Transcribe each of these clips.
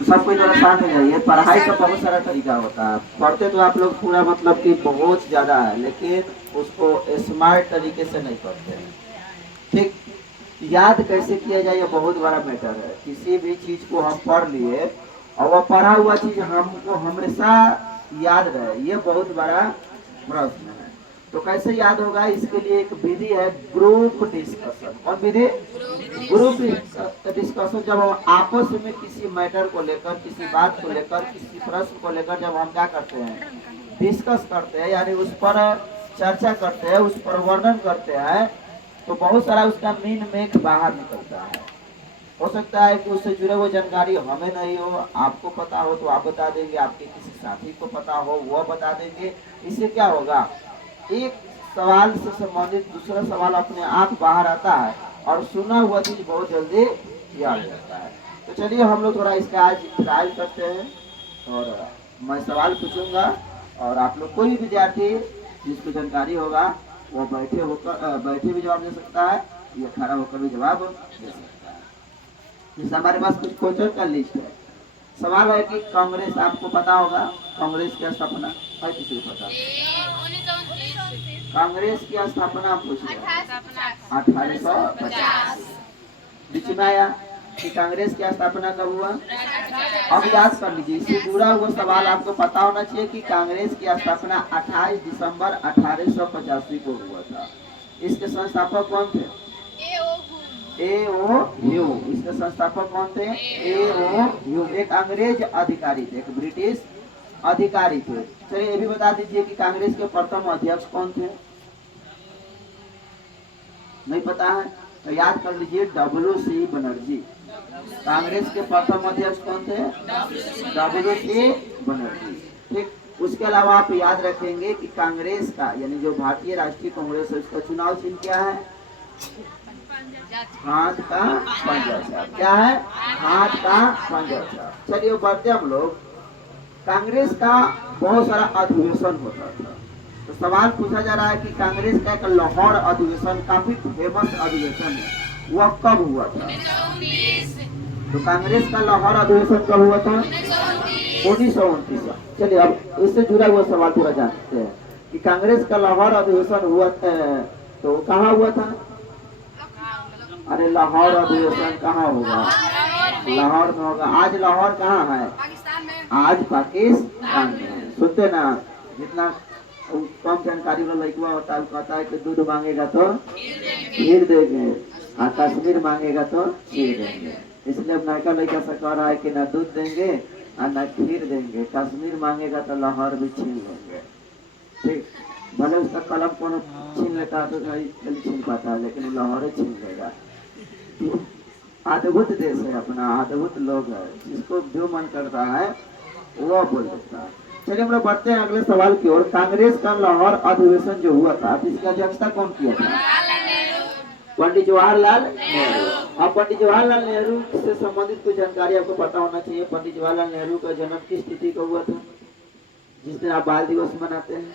सब कोई थोड़ा शांत हो जाइए। पढ़ाई का बहुत सारा तरीका होता है, पढ़ते तो आप लोग पूरा मतलब कि बहुत ज्यादा है, लेकिन उसको स्मार्ट तरीके से नहीं पढ़ते हैं। ठीक। याद कैसे किया जाए ये बहुत बड़ा मैटर है। किसी भी चीज को हम पढ़ लिए और वह पढ़ा हुआ चीज हमको हमेशा याद रहे, ये बहुत बड़ा प्रश्न है। तो कैसे याद होगा, इसके लिए एक विधि है, ग्रुप डिस्कशन। कौन विधि? Group discussion. जब हम आपस में किसी मैटर को लेकर, किसी बात को लेकर, किसी प्रश्न को लेकर जब हम क्या करते हैं, डिस्कस करते हैं, यानी उस पर चर्चा करते हैं, उस पर वर्णन करते हैं, तो बहुत सारा उसका मीन मेख बाहर निकलता है। हो सकता है कि उससे जुड़े हुए जानकारी हमें नहीं हो, आपको पता हो तो आप बता देंगे, आपके किसी साथी को पता हो वह बता देंगे। इससे क्या होगा, एक सवाल से संबंधित दूसरा सवाल अपने आप बाहर आता है और सुना हुआ चीज बहुत जल्दी याद रहता है। तो चलिए हम लोग थोड़ा इसका आज ट्रायल करते हैं, और मैं सवाल पूछूंगा और आप लोग कोई भी विद्यार्थी जिसको जानकारी होगा वो बैठे भी जवाब दे सकता है, या खड़ा होकर भी जवाब दे सकता है। जैसे हमारे पास कुछ क्वेश्चन का लिस्ट है। सवाल है कि कांग्रेस, आपको पता होगा कांग्रेस की स्थापना है, किसी को पता? कांग्रेस की स्थापना पूछ रहे हैं 1850। बीच में आया कि कांग्रेस की स्थापना कब हुआ। अब याद कर लीजिए, इससे जुड़ा हुआ सवाल आपको पता होना चाहिए कि कांग्रेस की स्थापना 28 दिसंबर 1885 को हुआ था। इसके संस्थापक कौन थे? ए ओ ह्यूम। इसके संस्थापक कौन थे? ए ओ ह्यूम। एक अंग्रेज अधिकारी थे, एक ब्रिटिश अधिकारी थे। चलिए ये भी बता दीजिए कि कांग्रेस के प्रथम अध्यक्ष कौन थे? नहीं पता है तो याद कर लीजिए, डब्ल्यू.सी. बनर्जी। कांग्रेस के प्रथम अध्यक्ष कौन थे? डब्ल्यू.सी. बनर्जी। ठीक। उसके अलावा आप याद रखेंगे कि कांग्रेस का, यानी जो भारतीय राष्ट्रीय कांग्रेस है, उसका चुनाव चिन्ह क्या है? हाथ का पंजा छाप। क्या है? हाथ का पंजा छाप। चलिए बढ़ते हम लोग। कांग्रेस का बहुत सारा अधिवेशन होता था। तो सवाल पूछा जा रहा है कि कांग्रेस का एक लाहौर अधिवेशन, काफी फेमस अधिवेशन है, वह कब हुआ था? तो कांग्रेस का लाहौर अधिवेशन कब हुआ था? 1929। चलिए अब इससे जुड़ा हुआ सवाल पूरा जानते हैं कि कांग्रेस का लाहौर अधिवेशन हुआ तो कहाँ हुआ था? अरे लाहौर अधिवेशन कहाँ होगा? लाहौर में होगा। आज लाहौर कहाँ है? आज पाकिस्तान में। सुनते ना, जितना कम जानकारी वाला लड़का होता है कहता है कि दूध मांगेगा तो खीर देंगे, और कश्मीर मांगेगा तो खीर देंगे। इसलिए अब नयका लड़का से कह रहा है कि ना दूध देंगे और ना खीर देंगे, कश्मीर मांगेगा तो लाहौर भी छीन लेंगे। ठीक। भले उसका कलम कौन छीन लेता है तो नहीं छीन पाता है, लेकिन लाहौर छीन लेगा। अद्भुत देश है अपना, अद्भुत लोग है, जिसको जो मन करता है वो बोल देता है। चलिए हम लोग बढ़ते हैं अगले सवाल की ओर। कांग्रेस का लाहौर अधिवेशन जो हुआ था, इसकी अध्यक्षता कौन किया था? पंडित जवाहरलाल नेहरू। अब पंडित जवाहरलाल नेहरू से संबंधित कुछ जानकारी आपको पता होना चाहिए। पंडित जवाहरलाल नेहरू का जन्म किस तिथि को हुआ था, जिस दिन आप बाल दिवस मनाते हैं?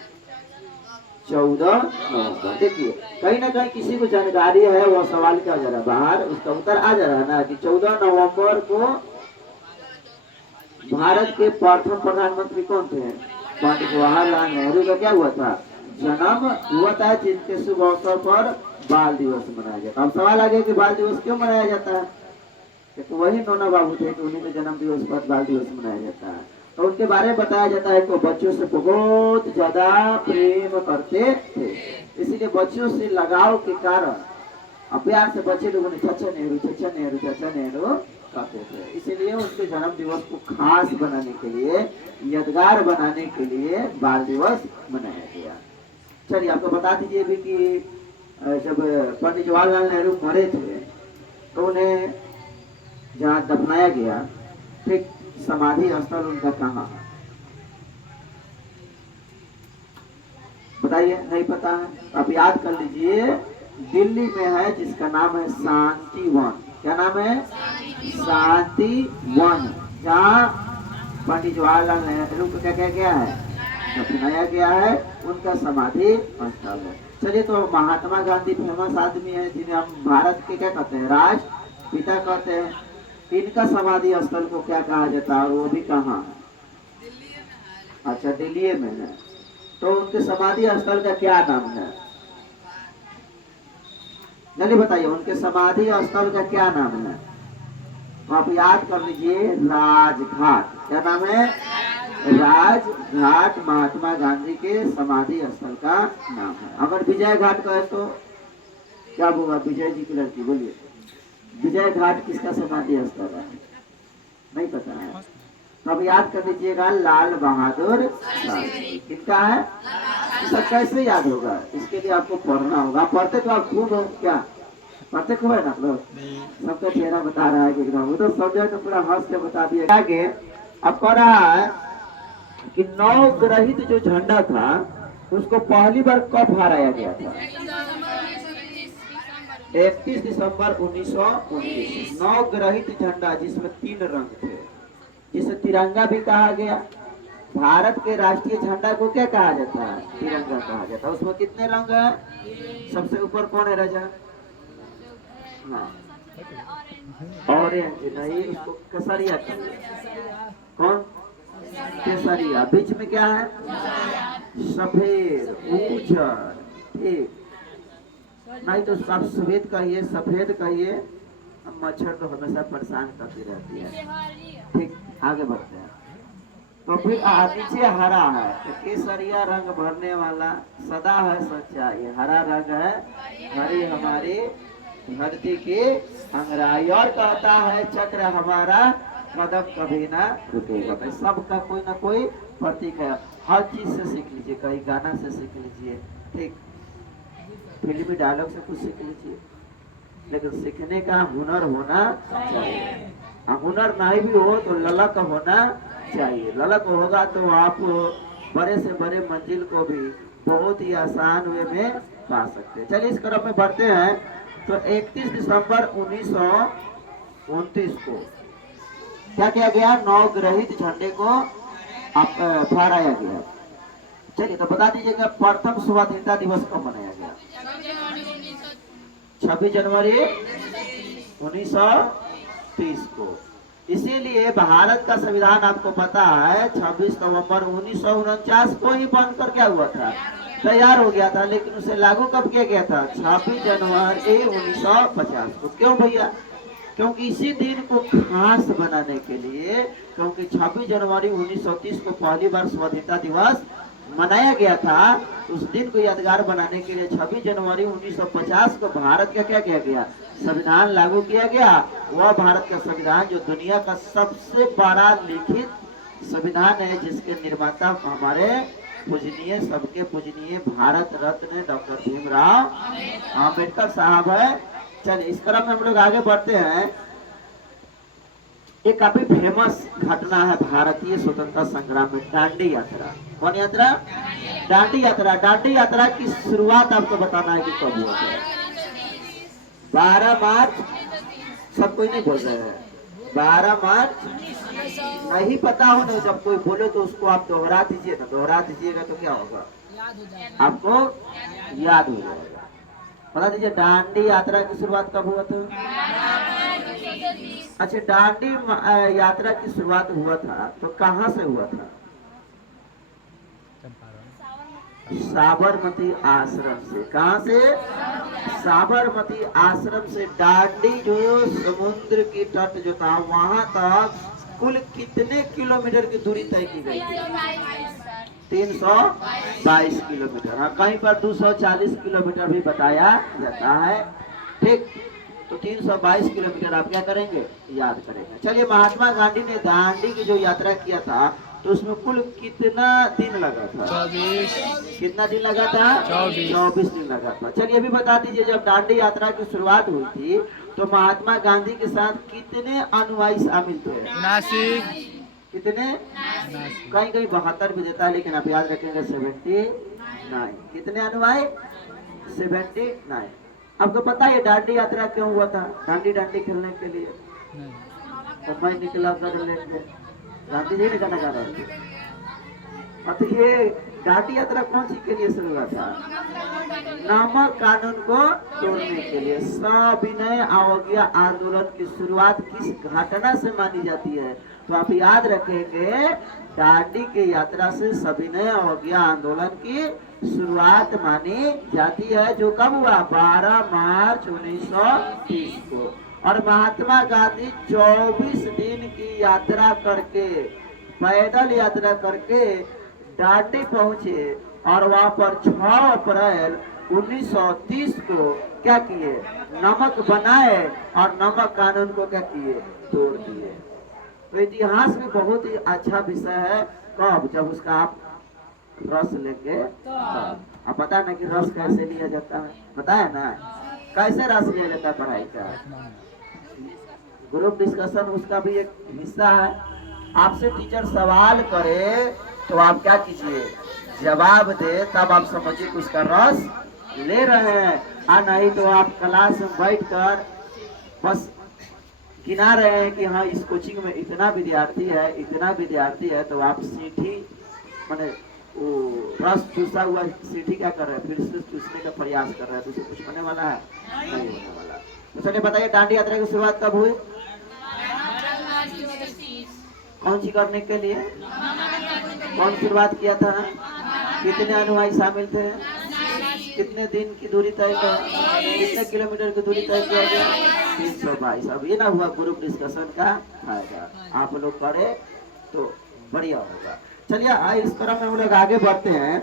14 नवंबर। देखिए कहीं ना कहीं किसी को जानकारी है, वो सवाल क्या जा रहा है बाहर, उसका उत्तर आ जा रहा है ना कि 14 नवंबर को भारत के प्रथम प्रधानमंत्री कौन थे? पंडित जवाहरलाल नेहरू का क्या हुआ था? जन्म हुआ था, जिनके शुभ अवसर पर बाल दिवस मनाया जाता है। अब सवाल आ गया कि बाल दिवस क्यों मनाया जाता है? तो वही नोना बाबू थे कि उन्हीं के जन्म दिवस पर बाल दिवस मनाया जाता है। तो उनके बारे में बताया जाता है कि बच्चों से बहुत ज्यादा प्रेम करते थे, इसीलिए बच्चों से लगाव के कारण प्यार से बच्चे लोगों ने चाचा नेहरू, चाचा नेहरू, चाचा नेहरू कहते थे। इसीलिए उनके जन्म दिवस को खास बनाने के लिए, यादगार बनाने के लिए बाल दिवस मनाया गया। चलिए आपको बता दीजिए भी कि जब पंडित जवाहरलाल नेहरू मरे थे तो उन्हें जहाँ दफनाया गया, ठीक, समाधि स्थल उनका कहाँ है? बताइए, नहीं पता है? आप याद कर लीजिए, दिल्ली में है, जिसका नाम है शांति वन। क्या नाम है? शांति वन, जहाँ पंडित जवाहरलाल नेहरू को क्या क्या गया है, दफनाया गया है, उनका समाधि स्थल है। चलिए तो महात्मा गांधी फेमस आदमी है, जिन्हें हम भारत के क्या कहते हैं, राष्ट्रपिता कहते हैं। इनका समाधि स्थल को क्या कहा जाता है, वो भी कहाँ है? अच्छा, दिल्ली में है। तो उनके समाधि स्थल का क्या नाम है? जल्दी बताइए, उनके समाधि स्थल का क्या नाम है? तो आप याद कर लीजिए, राजघाट। क्या नाम है? राजघाट महात्मा गांधी के समाधि स्थल का नाम है। अगर विजय घाट कहे तो क्या होगा? विजय जी की लड़की, बोलिए। विजय घाट किसका समाधि स्थल है? नहीं पता है? तो अब याद कर लीजिएगा, लाल बहादुर शास्त्री। किसका है? इसका कैसे याद होगा? इसके लिए आपको पढ़ना होगा। पढ़ते तो आप खूब हो, क्या पढ़ते खूब है ना लोग? सबका चेहरा बता रहा है कि एकदम, वो तो समझा तो पूरा हंस के बता दिया। आगे अब कह रहा है कि नौ ग्रहित जो झंडा था उसको पहली बार कब फहराया गया था? 31 दिसंबर 1929। नौ ग्रहित झंडा जिसमें 3 रंग थे, जिसे तिरंगा भी कहा गया। भारत के राष्ट्रीय झंडा को क्या कहा जाता है? तिरंगा कहा जाता है। उसमें कितने रंग है? सबसे ऊपर कौन है राजा? हाँ, ऑरेंज नहीं, उसको केसरिया कहते। कौन? केसरिया। बीच में क्या है? सफेद, उज्जर। ठीक, नहीं तो सब सफेद कहिए, सफेद कहिए। मच्छर तो हमेशा परेशान करती रहती है। ठीक, आगे बढ़ते हैं। तो फिर नीचे हरा है, तो केसरिया रंग भरने वाला सदा है सच्चा। ये हरा रंग है, हरी हमारी धरती की अंगराई। और कहता है चक्र हमारा कदम कभी ना रुकेगा। भाई सबका कोई ना कोई प्रतीक है। हर चीज से सीख लीजिए, कहीं गाना से सीख लीजिए, ठीक, फिल्मी डायलॉग से कुछ सीख लीजिए, लेकिन सीखने का हुनर होना चाहिए। हुनर नहीं भी हो तो ललक होना चाहिए। ललक होगा तो आप बड़े से बड़े मंजिल को भी बहुत ही आसान वे में पा सकते हैं। चलिए इस क्रम में बढ़ते हैं। तो 31 दिसंबर 1929 को क्या किया गया? 9 ग्रहित झंडे को फहराया गया। चलिए तो बता दीजिएगा, प्रथम स्वाधीनता दिवस कब मनाया गया? 26 जनवरी 1930 को। इसीलिए भारत का संविधान आपको पता है 26 नवंबर 1949 को ही बनकर क्या हुआ था? तैयार हो गया था। लेकिन उसे लागू कब किया गया था? 26 जनवरी 1950 को। क्यों भैया? क्योंकि इसी दिन को खास बनाने के लिए, क्योंकि 26 जनवरी 1930 को पहली बार स्वाधीनता दिवस मनाया गया था। उस दिन को यादगार बनाने के लिए 26 जनवरी 1950 को भारत का क्या किया गया? संविधान लागू किया गया। वह भारत का संविधान जो दुनिया का सबसे बड़ा लिखित संविधान है, जिसके निर्माता हमारे पूजनीय, सबके पूजनीय भारत रत्न डॉक्टर भीमराव आम्बेडकर साहब है। चलिए इस क्रम में हम लोग आगे बढ़ते हैं। एक काफी फेमस घटना है भारतीय स्वतंत्रता संग्राम में, दांडी यात्रा। कौन यात्रा? दांडी यात्रा। दांडी यात्रा की शुरुआत आपको बताना है कि कब हुआ था? 12 मार्च। सब कोई नहीं बोल रहे हैं। 12 मार्च नहीं पता हो ना, जब कोई बोले तो उसको आप दोहरा दीजिए ना। दोहरा दीजिएगा तो क्या होगा? आपको याद हो जाएगा। बता दीजिए, दांडी यात्रा की शुरुआत कब हुआ था? अच्छा, दांडी यात्रा की शुरुआत हुआ था तो कहाँ से हुआ था? साबरमती आश्रम से। कहाँ से? साबरमती आश्रम से दांडी जो समुद्र की तट जो था वहां तक कुल कितने किलोमीटर की दूरी तय की गई? 322 किलोमीटर। हाँ, कहीं पर 240 किलोमीटर भी बताया जाता है। ठीक, तो 322 किलोमीटर आप क्या करेंगे? याद करेंगे। चलिए, महात्मा गांधी ने दांडी की जो यात्रा किया था तो उसमें कुल कितना दिन लगा था? 24। कितना दिन लगा था? 24 दिन लगा था। चलिए अभी बता दीजिए, जब दांडी यात्रा की शुरुआत हुई थी तो महात्मा गांधी के साथ कितने अनुयायी शामिल थे? 79। कितने? कहीं कहीं 72 भी देता है, लेकिन आप याद रखेंगे 79। कितने अनुयायी? 79। आपको पता है दांडी यात्रा क्यों हुआ था? दांडी खेलने के लिए? तो मैं निकला कर लेंगे, गांधी जी ने गाना गा रहे थे। ये दांडी यात्रा कौन सी के लिए शुरू हुआ था? नमक कानून को तोड़ने के लिए। सविनय अवज्ञा आंदोलन की शुरुआत किस घटना से मानी जाती है? तो आप याद रखेंगे, दांडी की यात्रा से सविनय अवज्ञा आंदोलन की शुरुआत मानी जाती है, जो कब हुआ? 12 मार्च 1930 को। और महात्मा गांधी 24 दिन की यात्रा करके, पैदल यात्रा करके दांडी पहुंचे और वहां पर 6 अप्रैल 1930 को क्या किए? नमक बनाए और नमक कानून को क्या किए? तोड़ दिए। तो इतिहास में बहुत ही अच्छा विषय है। कब? जब उसका आप रस लेंगे तब। आप पता है ना कि रस कैसे लिया जाता है? पता है ना कैसे रस लिया जाता है पढ़ाई का? ग्रुप डिस्कशन उसका भी एक हिस्सा है। आपसे टीचर सवाल करे तो आप क्या कीजिए? जवाब दे, तब आप समझिए कि उसका रस ले रहे हैं। और नहीं तो आप क्लास में बैठकर बस गिना रहे हैं कि हाँ इस कोचिंग में इतना विद्यार्थी है, इतना विद्यार्थी है, तो आप सीढ़ी माने वो रस चूसा हुआ सीढ़ी क्या कर रहे हैं? फिर से चूसने का प्रयास कर रहे हैं। तो उसे कुछ होने वाला है? नहीं होने वाला। तो चलिए बताइए, दांडी यात्रा की शुरुआत कब हुई? कौन सी करने के लिए? कौन शुरुआत किया था? कितने अनुयायी शामिल थे? कितने दिन की दूरी तय कर, कितने किलोमीटर की दूरी तय किया गया? 322। अब ये ना हुआ ग्रुप डिस्कशन का फायदा, आप लोग करे तो बढ़िया होगा। चलिए इस तरह में हम लोग आगे बढ़ते हैं।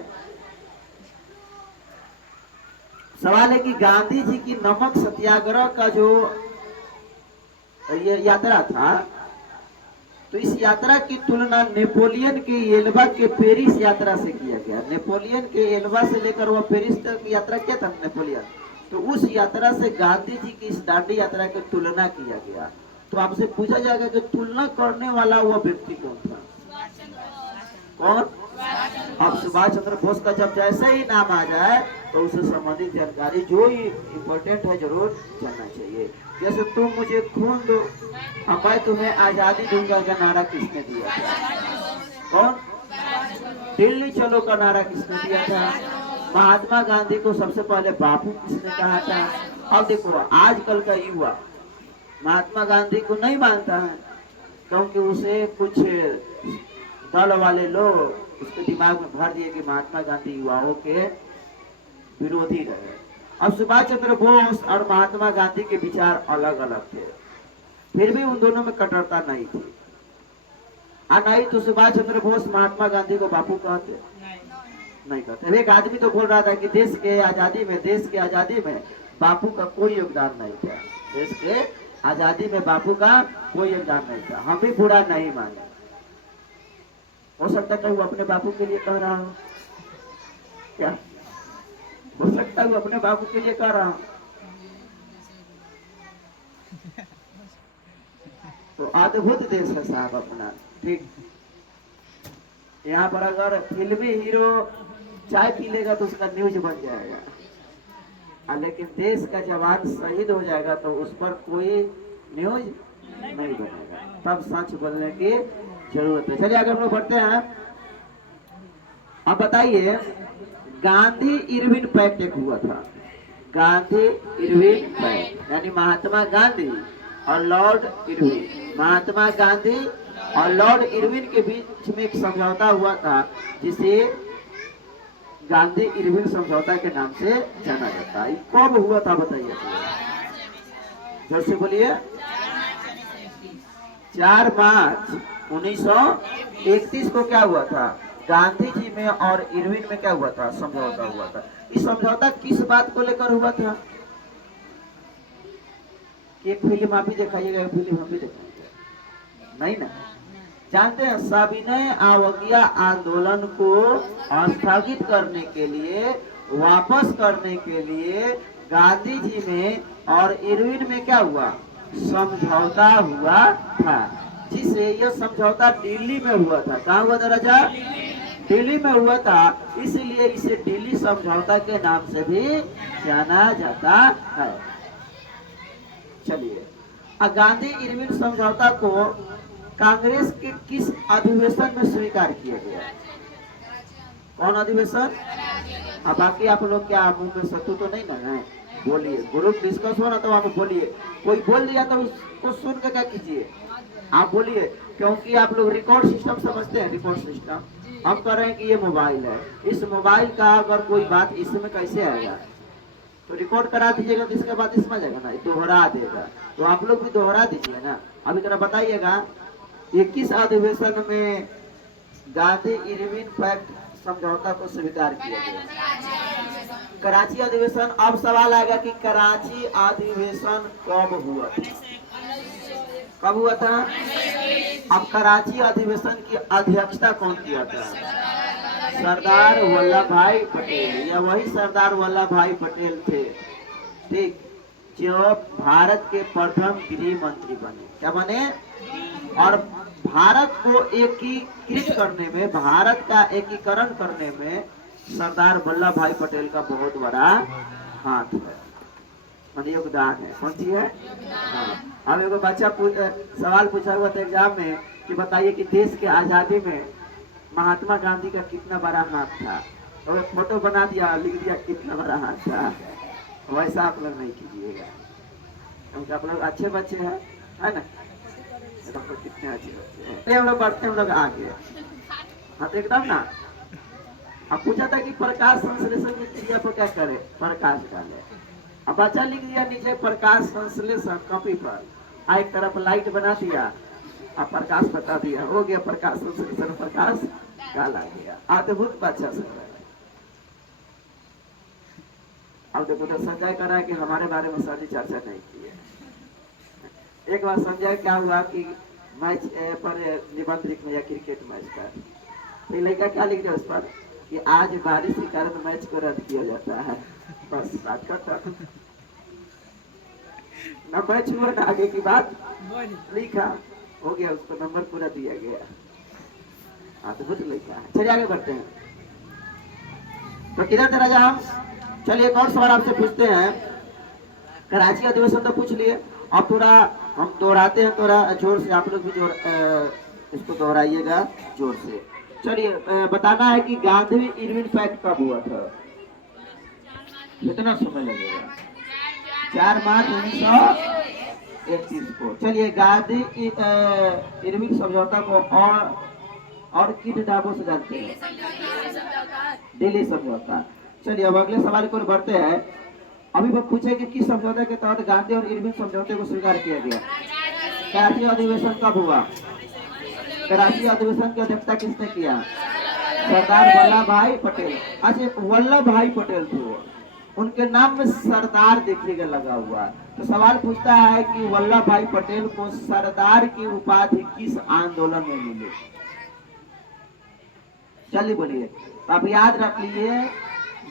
सवाल है कि गांधी जी की नमक सत्याग्रह का जो ये यात्रा था, तो इस यात्रा की तुलना नेपोलियन के एल्बा के पेरिस यात्रा से किया गया। नेपोलियन के एल्बा से लेकर वह पेरिस तक की यात्रा किया था नेपोलियन, तो उस यात्रा से गांधी जी की इस दांडी यात्रा की तुलना किया गया। तो आपसे पूछा जाएगा कि तुलना करने वाला वह व्यक्ति कौन था? कौन? अब सुभाष चंद्र बोस का जब जैसे ही नाम आ जाए तो उससे संबंधित जानकारी जो इम्पोर्टेंट है जरूर जानना चाहिए। जैसे तुम मुझे खून दो और मैं तुम्हें आजादी दूंगा का नारा किसने दिया था? कौन? दिल्ली चलो का नारा किसने दिया था? महात्मा गांधी को सबसे पहले बापू किसने कहा था? अब देखो आजकल का युवा महात्मा गांधी को नहीं मानता है, क्योंकि उसे कुछ दल वाले लोग उसके दिमाग में भर दिए कि महात्मा गांधी युवाओं के विरोधी रहे। अब सुभाष चंद्र बोस और महात्मा गांधी के विचार अलग अलग थे, फिर भी उन दोनों में कट्टरता नहीं थी। और नहीं तो सुभाष चंद्र बोस महात्मा गांधी को बापू कहते? नहीं कहते। एक आदमी तो बोल रहा था कि देश के आजादी में बापू का कोई योगदान नहीं था। देश के आजादी में बापू का कोई योगदान नहीं था। हम भी बुरा नहीं माने। हो सकता है वो अपने बापू के लिए कह रहा हो, क्या हो सकता है वो अपने बापू के लिए कह रहा हो? तो अद्भुत देश है साहब अपना। ठीक, यहाँ पर अगर फिल्मी हीरो चाय पी लेगा तो उसका न्यूज बन जाएगा, लेकिन देश का जवान शहीद हो जाएगा तो उस पर कोई न्यूज नहीं बनेगा। तब सच बोलने की जरूरत है। चलिए आगे हम लोग बढ़ते हैं। अब बताइए, गांधी इरविन पैक्ट एक हुआ था। गांधी इरविन पैक्ट यानी महात्मा गांधी और लॉर्ड इरविन, महात्मा गांधी और लॉर्ड इरविन के बीच में एक समझौता हुआ था, जिसे गांधी इरविन समझौता के नाम से जाना जाता है। कब हुआ था बताइए? जोर से बोलिए। 4 मार्च 1931 को क्या हुआ था? गांधी जी में और इरविन में क्या हुआ था? समझौता हुआ था। इस समझौता किस बात को लेकर हुआ था? एक फिल्म आप ही दिखाइएगा, फिल्म हम भी दिखाएंगे नहीं ना? जानते हैं, सविनय अवज्ञा आंदोलन को स्थगित करने के लिए, वापस करने के लिए गांधी जी में और इरविन में क्या हुआ? समझौता हुआ था, जिसे यह समझौता दिल्ली में हुआ था। कहाँ हुआ था राजा? दिल्ली में हुआ था, इसलिए इसे दिल्ली समझौता के नाम से भी जाना जाता है। चलिए, गांधी इरविन समझौता को कांग्रेस के किस अधिवेशन में स्वीकार किया गया? कौन अधिवेशन? अब बाकी आप लोग क्या मुंह में सत्तू तो नहीं ना है? बोलिए, ग्रुप डिस्कस हो ना तो आप बोलिए, कोई बोल दिया तो उसको सुन के क्या कीजिए, आप बोलिए, क्योंकि आप लोग रिकॉर्ड सिस्टम समझते हैं। रिकॉर्ड सिस्टम हम कह रहे हैं कि ये मोबाइल है, इस मोबाइल का अगर कोई बात इसमें कैसे आएगा, तो रिकॉर्ड करा दीजिएगा, तो इसके बाद इसमें जाएगा ना, दोहरा देगा, तो आप लोग भी दोहरा दीजिए ना। अभी जरा बताइएगा, 21 अधिवेशन में गांधी इरविन पैक्ट समझौता को स्वीकार किया गया। कराची अधिवेशन, अब सवाल आएगा कि कराची अधिवेशन कब हुआ था? कब हुआ था? अब कराची अधिवेशन की अध्यक्षता कौन किया था? सरदार वल्लभ भाई पटेल, या वही सरदार वल्लभ भाई पटेल थे, ठीक, जो भारत के प्रथम गृह मंत्री बने। क्या बने? और भारत को एकीकृत करने में, भारत का एकीकरण करने में सरदार वल्लभ भाई पटेल का बहुत बड़ा हाथ है, मानी योगदान है। कौन सी है? हाँ। अब एगो बच्चा सवाल पूछा हुआ था एग्जाम में कि बताइए कि देश के आजादी में महात्मा गांधी का कितना बड़ा हाथ था, तो एक फोटो बना दिया, लिख दिया कितना बड़ा हाथ था। वैसा आप लोग नहीं कीजिएगा, क्योंकि आप लोग अच्छे बच्चे हैं, है ना? तो कितने अच्छे बच्चे हैं, हम लोग बढ़ते हम लोग आगे। हाँ तो एकदम ना, अब पूछा था कि प्रकाश संश्लेषण में क्रिया पर क्या करे, प्रकाश डाले। अब बच्चा लिख दिया नीचे प्रकाश संश्लेषण कॉपी पर, एक तरफ लाइट बना दिया, अब प्रकाश बता दिया, हो गया प्रकाश संश्लेषण, प्रकाश डाला गया। अद्भुत बच्चा सब। अब देखो तो संजय कह रहा है कि हमारे बारे में सर जी चर्चा नहीं की है। एक बार संजय क्या हुआ कि मैच पर निबंध लिख या क्रिकेट मैच का, तो लड़का क्या लिख दिया उस पर कि आज बारिश के कारण मैच को रद्द किया जाता है, बस बात करता न मैच हुआ ना, आगे की बात लिखा, हो गया, उसको नंबर पूरा दिया गया। अद्भुत लड़का है। चलिए आगे बढ़ते हैं। तो किधर थे राजा हम? चलिए एक और सवाल आपसे पूछते हैं। कराची अधिवेशन तो पूछ लिए, अब थोड़ा हम दोहराते हैं, थोड़ा जोर से, आप लोग भी जोर इसको दोहराइएगा जोर से। चलिए बताना है कि गांधी इरविन पैक्ट कब हुआ था? कितना समय लगेगा? 4 मार्च 1931 को। चलिए गांधी इरविन समझौता को और किन नामों से जानते हैं? दिल्ली समझौता। चलिए अब अगले सवाल को बढ़ते हैं। अभी वो पूछे कि किस समझौते के तहत गांधी और इरविन समझौते को स्वीकार किया गया? कराची अधिवेशन कब हुआ? कराची अधिवेशन की अध्यक्षता किसने किया? सरदार वल्लभ भाई पटेल। अच्छा, वल्लभ भाई पटेल थे वो, उनके नाम में सरदार देखिएगा लगा हुआ। तो सवाल पूछता है कि वल्लभ भाई पटेल को सरदार की उपाधि किस आंदोलन में मिली? चलिए बोलिए, अब याद रख लीजिए,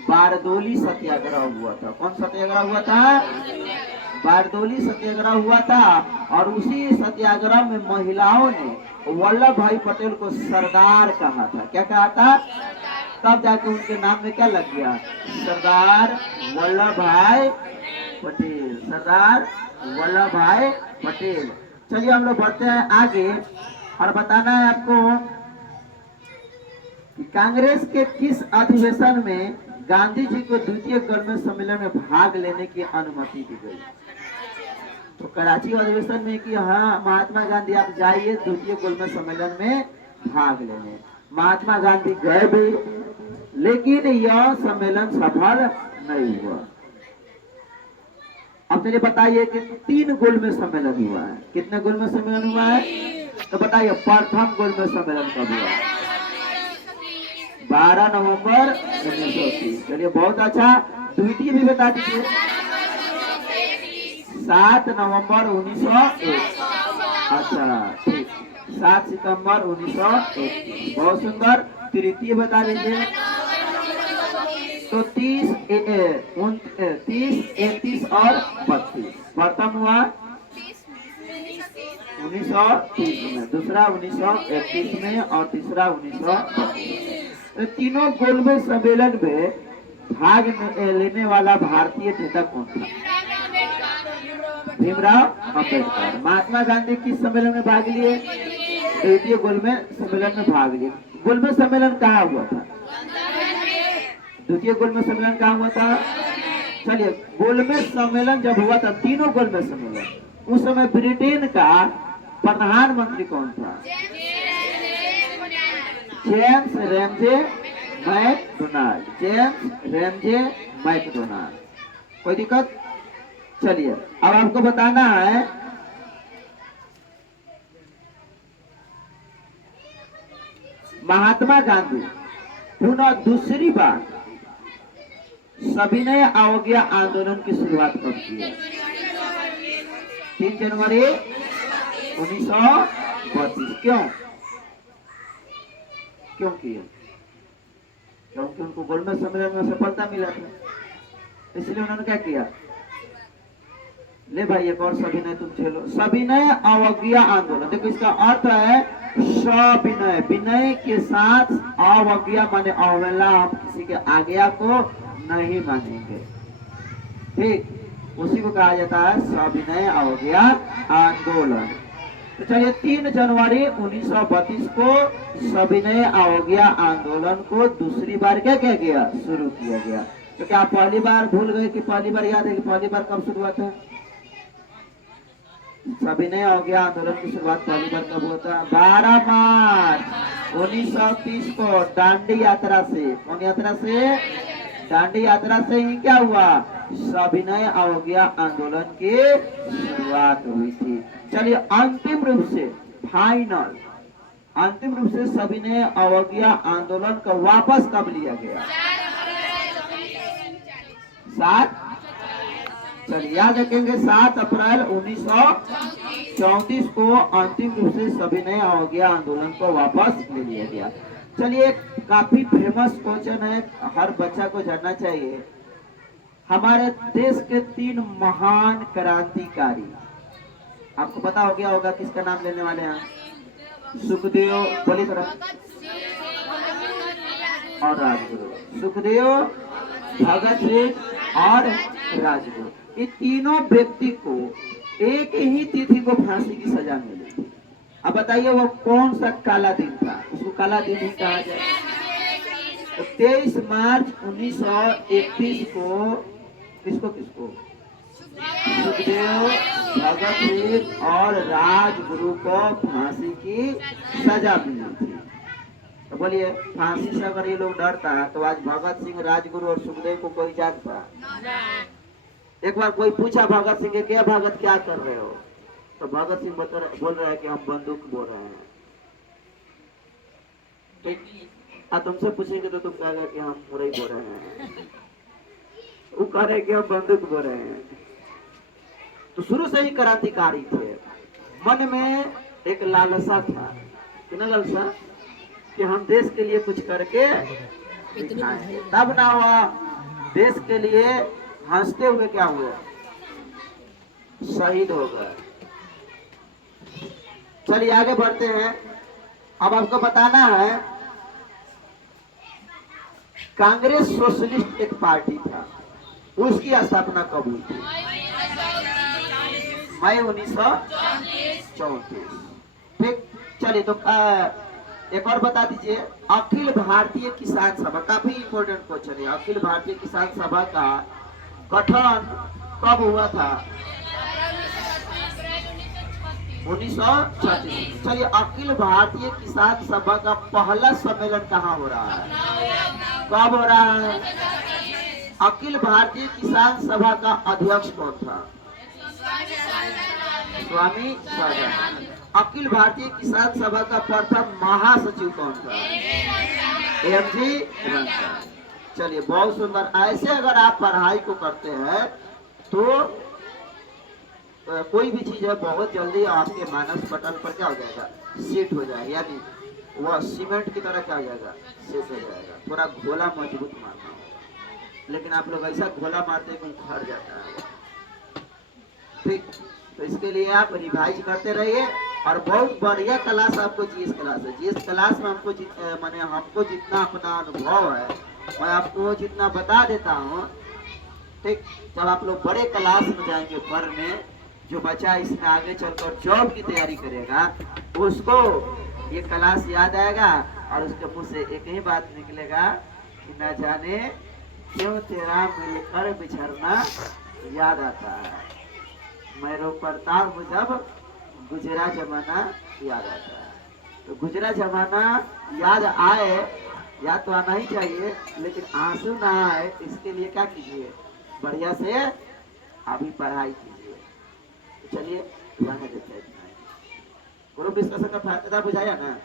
बारदोली सत्याग्रह हुआ था। कौन सत्याग्रह हुआ था? बारदोली सत्याग्रह हुआ था। और उसी सत्याग्रह में महिलाओं ने वल्लभ भाई पटेल को सरदार कहा था। क्या कहा था? तब जाके उनके नाम में क्या लग गया? सरदार वल्लभ भाई पटेल। सरदार वल्लभ भाई पटेल। चलिए हम लोग बढ़ते हैं आगे, और बताना है आपको कि कांग्रेस के किस अधिवेशन में गांधी जी को द्वितीय गोलमेज सम्मेलन में भाग लेने की अनुमति दी गई? तो कराची अधिवेशन में कि हाँ महात्मा गांधी आप जाइए द्वितीय गोलमेज सम्मेलन में भाग लेने। महात्मा गांधी गए भी, लेकिन यह सम्मेलन सफल नहीं हुआ। अब चलिए बताइए कि 3 गोलमेज सम्मेलन हुआ है। कितने गोलमेज सम्मेलन हुआ है? तो बताइए प्रथम गोलमेज सम्मेलन कब हुआ? 12 नवंबर 1930। चलिए बहुत अच्छा। द्वितीय भी बता दीजिए। 7 नवंबर 1901। अच्छा ठीक, 7 सितंबर 1931। बहुत सुंदर। तृतीय बता दीजिए। तो 30, 31 और 32। प्रथम हुआ 1930 में, दूसरा 1931 में, और तीसरा 1932। तो तीनों गोलमेज सम्मेलन में भाग लेने वाला भारतीय नेता कौन था? भीमराव अंबेडकर। महात्मा गांधी किस सम्मेलन में भाग लिए? द्वितीय गोलमेज सम्मेलन में भाग लिए। गोलमेज सम्मेलन कहाँ हुआ था? द्वितीय गोलमेज सम्मेलन कहाँ हुआ था? चलिए, गोलमेज सम्मेलन जब हुआ था, तीनों गोलमेज सम्मेलन, उस समय ब्रिटेन का प्रधानमंत्री कौन था? James Ramsay MacDonald. James Ramsay MacDonald. कोई दिक्कत? चलिए, अब आपको बताना है महात्मा गांधी पुनः दूसरी बार सविनय अवज्ञा आंदोलन की शुरुआत कब की है? 3 जनवरी 1932। क्यों किया? क्योंकि उनको गोलमेज सम्मेलन में सफलता मिला था, इसलिए उन्होंने क्या किया? ले भाई एक और सविनय तुम झेलो। सविनय अवज्ञा आंदोलन, देखो इसका अर्थ है सविनय, विनय के साथ अवज्ञा माने अवहेलना, हम किसी के आज्ञा को नहीं मानेंगे। ठीक, उसी को कहा जाता है सविनय अवज्ञा आंदोलन। तो चलिए, 3 जनवरी 1932 को सविनय अवज्ञा आंदोलन को दूसरी बार क्या गया? शुरू किया गया। तो क्या आप पहली बार भूल गए कि पहली बार याद है कि पहली बार कब शुरुआत है? सविनय अवज्ञा आंदोलन की शुरुआत पहली बार कब हुआ था? 12 मार्च 1930 को दांडी यात्रा से। कौन यात्रा से? दांडी यात्रा से ही क्या हुआ? सविनय अवज्ञा आंदोलन की शुरुआत हुई थी। चलिए, अंतिम रूप से फाइनल, अंतिम रूप से सविनय अवज्ञा आंदोलन को वापस कब लिया गया? 7, चलिए याद रखेंगे, 7 अप्रैल 1934 को अंतिम रूप से सविनय अवज्ञा आंदोलन को वापस ले लिया गया। चलिए, काफी फेमस क्वेश्चन है, हर बच्चा को जानना चाहिए। हमारे देश के 3 महान क्रांतिकारी, आपको पता हो गया होगा किसका नाम लेने वाले हैं? सुखदेव, बोलिए थोड़ा, और राजगुरु। सुखदेव, भगत सिंह और राजगुरु, ये तीनों व्यक्ति को एक ही तिथि को फांसी की सजा मिली थी। अब बताइए वो कौन सा काला दिन था? उसको काला दिन ही कहा जाए। तो 23 मार्च 1931 को किसको सुखदेव, भगत सिंह और राजगुरु को फांसी की सजा मिली थी। तो बोलिए, फांसी से अगर ये लोग डरता तो आज भगत सिंह, राजगुरु और सुखदेव को कोई जागता? एक बार कोई पूछा भगत सिंह के, क्या भगत क्या कर रहे हो? तो भगत सिंह बोल रहा है कि हम बंदूक बोल रहे हैं। ठीक, तुमसे पूछेंगे तो तुम कहेगा कि हम मुरई बोल रहे हैं, वो कह रहे कि हम बंदूक बोल रहे हैं। तो शुरू से ही क्रांतिकारी थे, मन में एक लालसा था। कितना लालसा? कि हम देश के लिए कुछ करके दिखाएंगे। तब ना हुआ, देश के लिए हंसते हुए क्या हुए? शहीद हो गए। चलिए आगे बढ़ते हैं। अब आपको बताना है, कांग्रेस सोशलिस्ट एक पार्टी था, उसकी स्थापना कब हुई थी? मई 1934। ठीक, चलिए तो एक और बता दीजिए, अखिल भारतीय किसान सभा, काफी इंपॉर्टेंट क्वेश्चन है। अखिल भारतीय किसान सभा का गठन कब हुआ था? 1936। चलिए, अखिल भारतीय किसान सभा का पहला सम्मेलन कहाँ हो रहा है? कब हो रहा है? अखिल भारतीय किसान सभा का अध्यक्ष कौन था? स्वामी स्वराज। अखिल भारतीय किसान सभा का प्रथम महासचिव कौन था? एम.जी. रंजन। चलिए, बहुत सुंदर। ऐसे अगर आप पढ़ाई को करते हैं तो कोई भी चीज है बहुत जल्दी आपके मानस पटल पर क्या हो जाएगा? सेट हो जाएगा, यानी वह सीमेंट की तरह क्या हो जाएगा? सेट हो जाएगा। थोड़ा घोला मजबूत मारना होगा, लेकिन आप लोग ऐसा घोला मारते हैं कि उखड़ जाता है। ठीक, तो इसके लिए आप रिवाइज करते रहिए। और बहुत बढ़िया क्लास आपको जीएस क्लास है। जीएस क्लास में हमको जितना अपना अनुभव है मैं आपको जितना बता देता हूँ। ठीक, जब आप लोग बड़े क्लास में जाएंगे पढ़ने, जो बच्चा इसमें आगे चलकर जॉब की तैयारी करेगा उसको ये क्लास याद आएगा और उसके मुंह से एक ही बात निकलेगा कि न जाने क्यों तेरा मिलकर बिछड़ना याद आता है, मैं रो पड़ता हूँ जब गुजरा जमाना याद आता है। तो गुजरा जमाना याद आए, याद तो आना ही चाहिए, लेकिन आंसू ना आए इसके लिए क्या कीजिए, बढ़िया से अभी पढ़ाई कीजिए। तो चलिए रहने देते हैं इतना ही। गुरु विश्वास का फायदा बुझाया ना,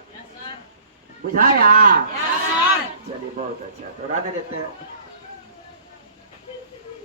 बुझाया, चलिए बहुत अच्छा, तो रहने देते हैं।